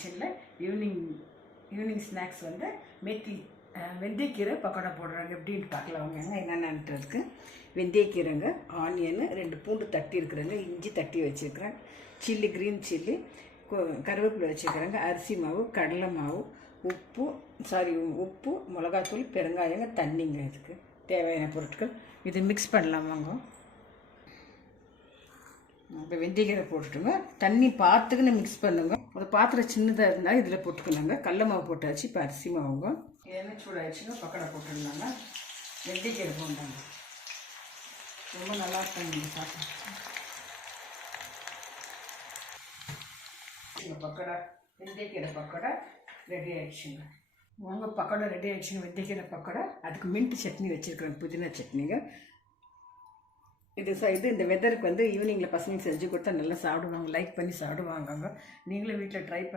கிச்சனில் evening snacks வந்து வெந்தயக்கீரை பக்கோடா போடுறாங்க எப்படின்னு பார்க்கலாம் வாங்க. என்னென்னன்றதுக்கு வெந்தயக்கீரைங்க, ஆனியனு, 2 பூண்டு தட்டி இருக்கிறேங்க, இஞ்சி தட்டி வச்சுருக்கிறேன், சில்லி, க்ரீன் சில்லி, கருவேப்பிலை வச்சுருக்கிறேங்க, அரிசி மாவு, கடலை மாவு, உப்பு, மிளகாத்தூள், பெருங்காயங்க, தண்ணிங்க. இதுக்கு தேவையான பொருட்கள். இது மிக்ஸ் பண்ணலாம் வாங்க. இப்போ வெந்தயக்கீரை போட்டுட்டுங்க, தண்ணி பார்த்துக்குன்னு மிக்ஸ் பண்ணுங்க. ஒரு பாத்திரம் சின்னதாக இருந்தால் இதில் போட்டுக்கலாங்க. கடல மாவு போட்டாச்சு. இப்போ அரிசி மாவுங்க. எண்ணெய் சூடாகிடுச்சுங்க, பக்கோடா போட்டுடலாங்க. வெந்தயக்கீரை போண்டாங்க, ரொம்ப நல்லா இருக்கும் நீங்கள் சாப்பிட்டு. பக்கோடா, வெந்தயக்கீரை பக்கோடா ரெடி ஆகிடுச்சுங்க. பக்கோடா ரெடி ஆகிடுச்சுங்க. வெந்தயக்கீரை பக்கோடா. அதுக்கு மின்ட் சட்னி வச்சுருக்கிறேன், புதினா சட்னிங்க. இந்த வெதருக்கு வந்து ஈவினிங்கில் பசங்களுக்கு செஞ்சு கொடுத்தா நல்லா சாப்பிடுவாங்க, லைக் பண்ணி சாப்பிடுவாங்க. நீங்களும் வீட்டில் ட்ரை